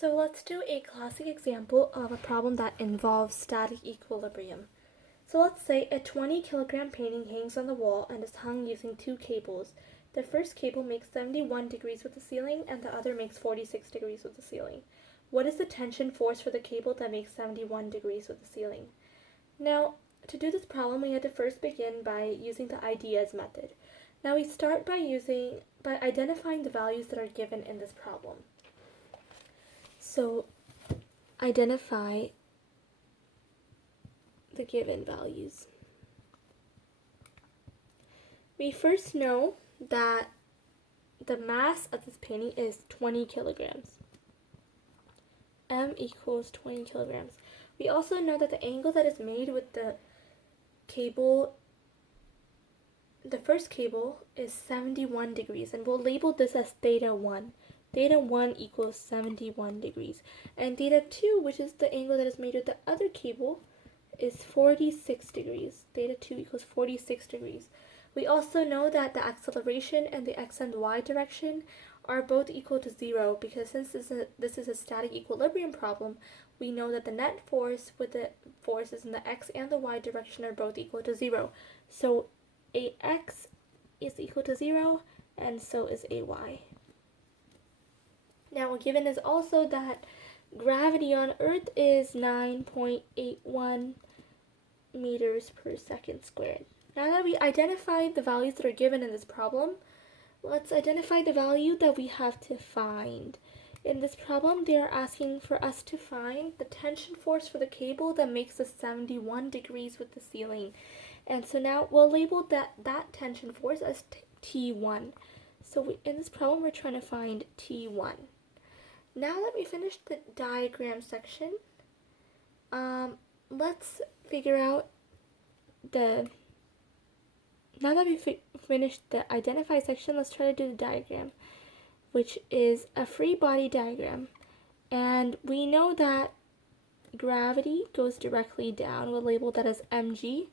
So let's do a classic example of a problem that involves static equilibrium. So let's say a 20-kilogram painting hangs on the wall and is hung using two cables. The first cable makes 71 degrees with the ceiling and the other makes 46 degrees with the ceiling. What is the tension force for the cable that makes 71 degrees with the ceiling? Now, to do this problem, we had to first begin by using the ideas method. Now we start by identifying the values that are given in this problem. So identify the given values. We first know that the mass of this painting is 20 kilograms. M equals 20 kilograms. We also know that the angle that is made with the cable, the first cable, is 71 degrees, and we'll label this as theta 1. Theta 1 equals 71 degrees. And theta 2, which is the angle that is made with the other cable, is 46 degrees. Theta 2 equals 46 degrees. We also know that the acceleration and the x and y direction are both equal to 0, because since this is a static equilibrium problem, we know that the net force with the forces in the x and the y direction are both equal to 0. So ax is equal to 0, and so is ay. Now, given is also that gravity on Earth is 9.81 meters per second squared. Now that we identified the values that are given in this problem, let's identify the value that we have to find. In this problem, they are asking for us to find the tension force for the cable that makes us 71 degrees with the ceiling. And so now we'll label that tension force as T1. So in this problem, we're trying to find T1. Now that we finished the diagram section, let's figure out now that we finished the identify section, let's try to do the diagram, which is a free body diagram. And we know that gravity goes directly down. We'll label that as mg.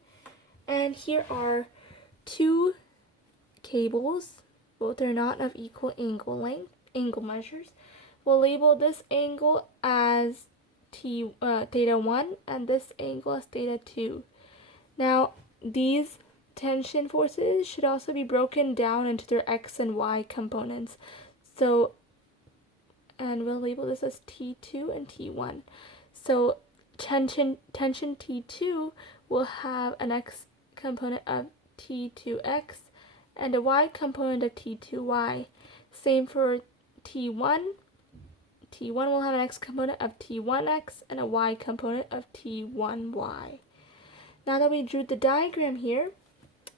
And here are two cables. Both are not of equal angle measures. We'll label this angle as theta 1 and this angle as theta 2. Now, these tension forces should also be broken down into their x and y components. And we'll label this as T2 and T1. So tension T2 will have an x component of T2x and a y component of T2y. Same for T1. T1 will have an x component of T1x and a y component of T1y. Now that we drew the diagram here,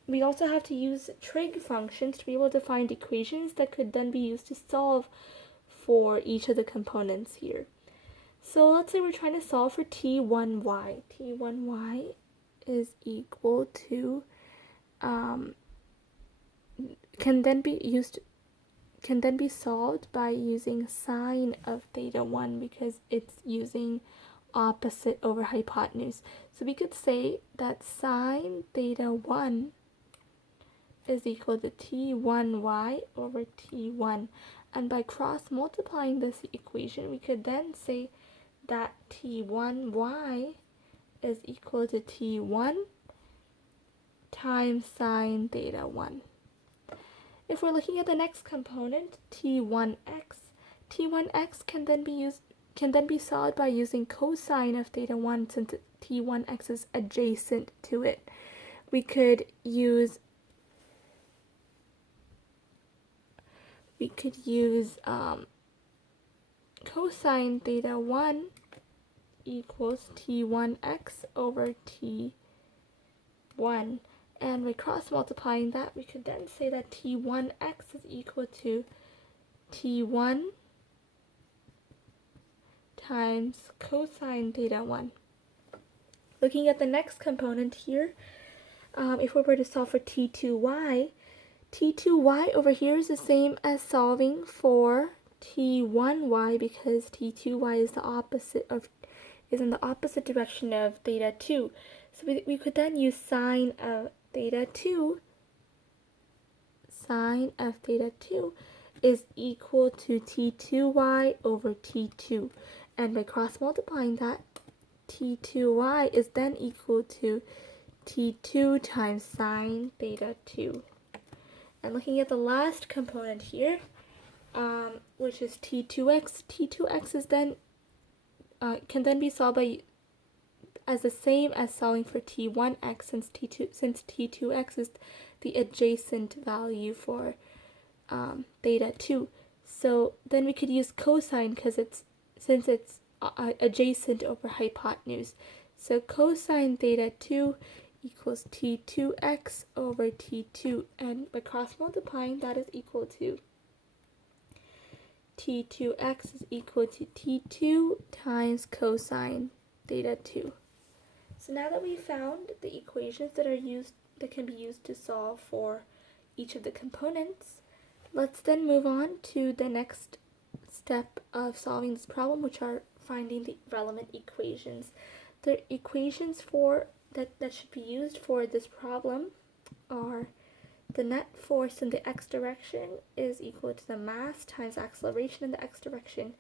we also have to use trig functions to be able to find equations that could then be used to solve for each of the components here. So let's say we're trying to solve for T1y. T1y is equal to, can then be solved by using sine of theta 1 because it's using opposite over hypotenuse. So we could say that sine theta 1 is equal to T1y over T1. And by cross multiplying this equation, we could then say that T1y is equal to T1 times sine theta 1. If we're looking at the next component, T1x can then be solved by using cosine of theta 1 since T1x is adjacent to it. We could use cosine theta 1 equals T1x over T1. And by cross multiplying that, we could then say that T1x is equal to T1 times cosine theta 1. Looking at the next component here, if we were to solve for T2y over here is the same as solving for T1y because T2y is in the opposite direction of theta 2. So we could then use sine of theta 2 is equal to T2y over T2. And by cross multiplying that, T2y is then equal to T2 times sine theta 2. And looking at the last component here, which is T2x, T2x is then can then be solved by as the same as solving for T1x since T2x is the adjacent value for theta 2. So then we could use cosine since it's adjacent over hypotenuse. So cosine theta 2 equals T2x over T2, and by cross multiplying that is equal to T2x is equal to T2 times cosine theta 2. So now that we found the equations that can be used to solve for each of the components, let's then move on to the next step of solving this problem, which are finding the relevant equations. The equations that should be used for this problem are the net force in the x direction is equal to the mass times acceleration in the x direction.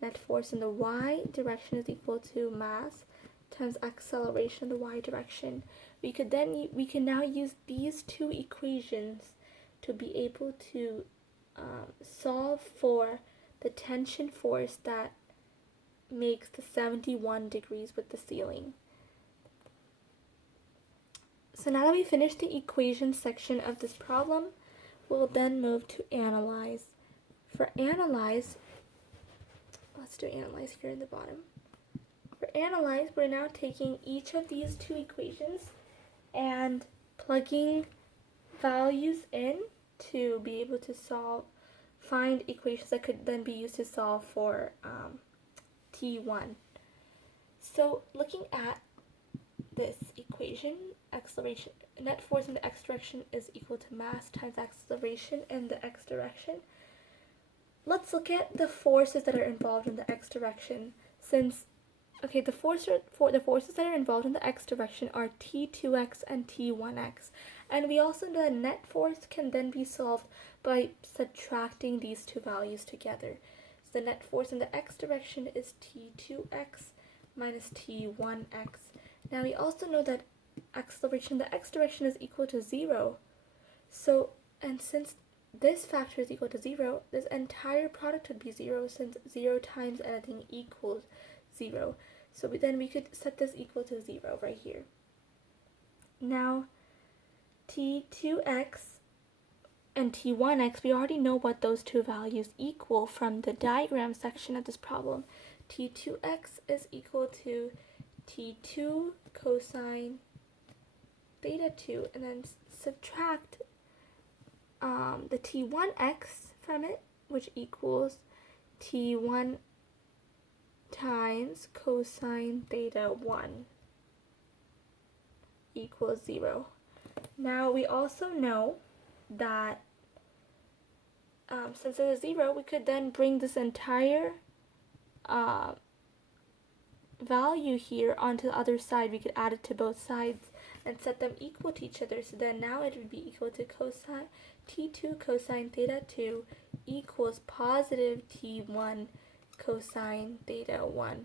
Net force in the y direction is equal to mass times acceleration in the y direction. We can now use these two equations to be able to solve for the tension force that makes the 71 degrees with the ceiling. So now that we finished the equation section of this problem, we'll then move to analyze. For analyze, let's do analyze here in the bottom. For analyze, we're now taking each of these two equations and plugging values in to be able to find equations that could then be used to solve for T1. So looking at this equation, acceleration, net force in the x direction is equal to mass times acceleration in the x direction. Let's look at the forces that are involved in the x direction. The forces that are involved in the x direction are T2x and T1x. And we also know that net force can then be solved by subtracting these two values together. So the net force in the x direction is T2x minus T1x. Now we also know that acceleration in the x direction is equal to 0. And since this factor is equal to 0, this entire product would be 0 since 0 times anything equals 0. So we could set this equal to 0 right here. Now T2x and T1x, we already know what those two values equal from the diagram section of this problem. T2x is equal to T2 cosine theta 2, and then subtract the T1x from it, which equals T1 times cosine theta 1 equals 0. Now we also know that since it is 0, we could then bring this entire value here onto the other side. We could add it to both sides and set them equal to each other. So then now it would be equal to cosine T2 cosine theta 2 equals positive T1 cosine theta 1.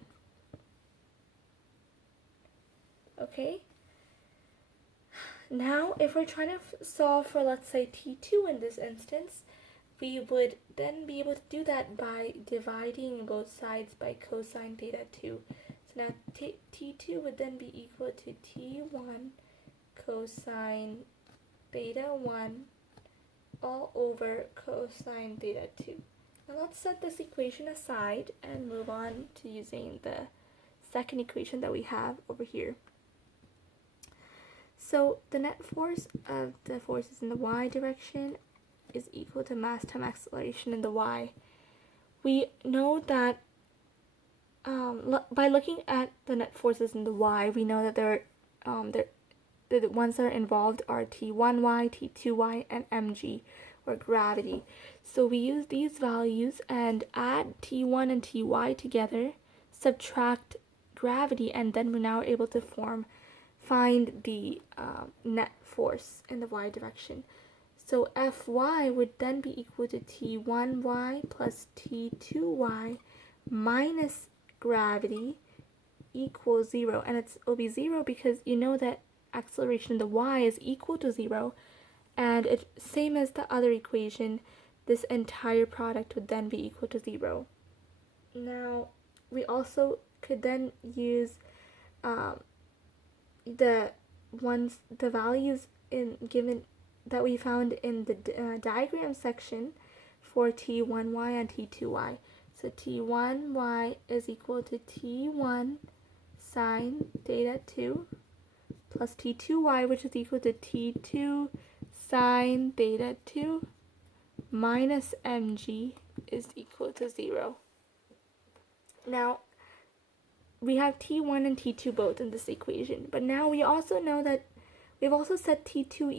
Okay? Now, if we're trying to solve for, let's say, T2 in this instance, we would then be able to do that by dividing both sides by cosine theta 2. So now T2 would then be equal to T1 cosine theta 1 all over cosine theta 2. Now let's set this equation aside and move on to using the second equation that we have over here. So the net force of the forces in the y direction is equal to mass times acceleration in the y. We know that by looking at the net forces in the y, we know that the ones that are involved are T1y, T2y, and mg, or gravity. So we use these values and add T1 and Ty together, subtract gravity, and then we're now able to find the net force in the y direction. So Fy would then be equal to T1y plus T2y minus gravity equals 0. And it'll be 0 because you know that acceleration in the y is equal to 0. And it same as the other equation, this entire product would then be equal to 0. Now, we also could then use the values given that we found in the diagram section for T1y and T2y. So T1y is equal to T1 sine theta 2 plus T2y, which is equal to T2 sine theta 2 minus mg is equal to 0. Now, we have T1 and T2 both in this equation, but now we also know that we've also set T2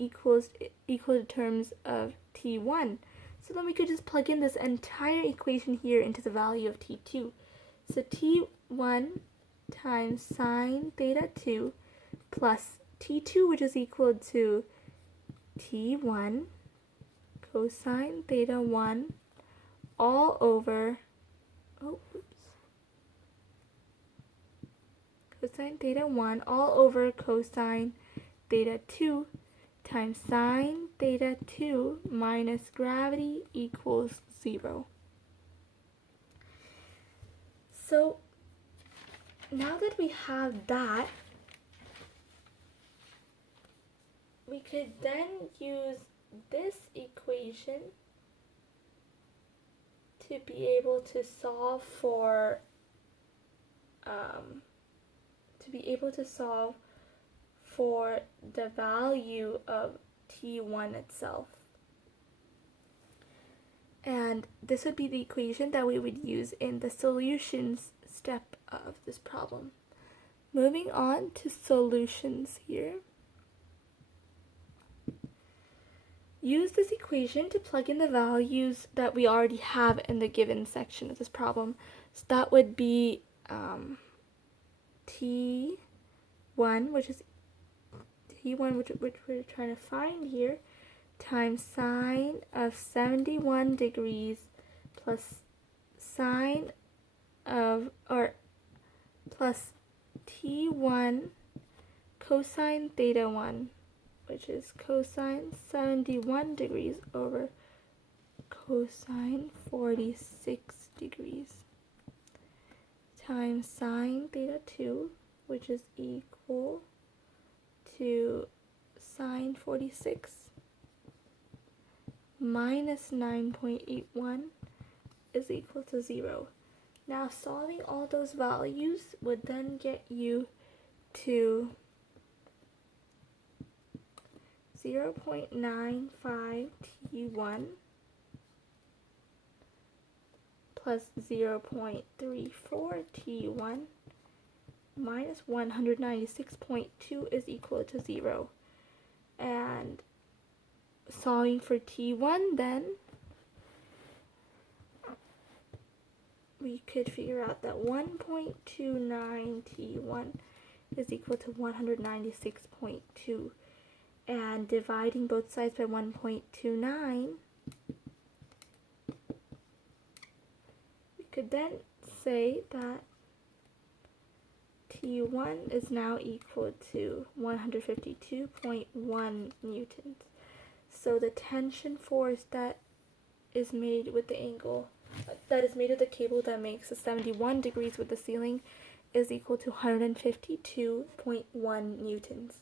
equal to terms of T1. So then we could just plug in this entire equation here into the value of T2. So T1 times sine theta 2 plus T2, which is equal to T1 cosine theta 1 all over cosine theta 1 all over cosine theta 2 times sine theta 2 minus gravity equals 0. So now that we have that, we could then use this equation to be able to solve for the value of T1 itself. And this would be the equation that we would use in the solutions step of this problem. Moving on to solutions here. Use this equation to plug in the values that we already have in the given section of this problem. So that would be T1, which we're trying to find here, times sine of 71 degrees plus sine of, plus T1 cosine theta 1, which is cosine 71 degrees over cosine 46 degrees, times sine theta 2, which is equal to sine 46 minus 9.81 is equal to 0. Now solving all those values would then get you to 0.95 T1 plus 0.34 T1 minus 196.2 is equal to 0. And solving for T1 then, we could figure out that 1.29 T1 is equal to 196.2. And dividing both sides by 1.29, we could then say that T1 is now equal to 152.1 newtons. So the tension force that is made with the cable that makes the 71 degrees with the ceiling is equal to 152.1 newtons.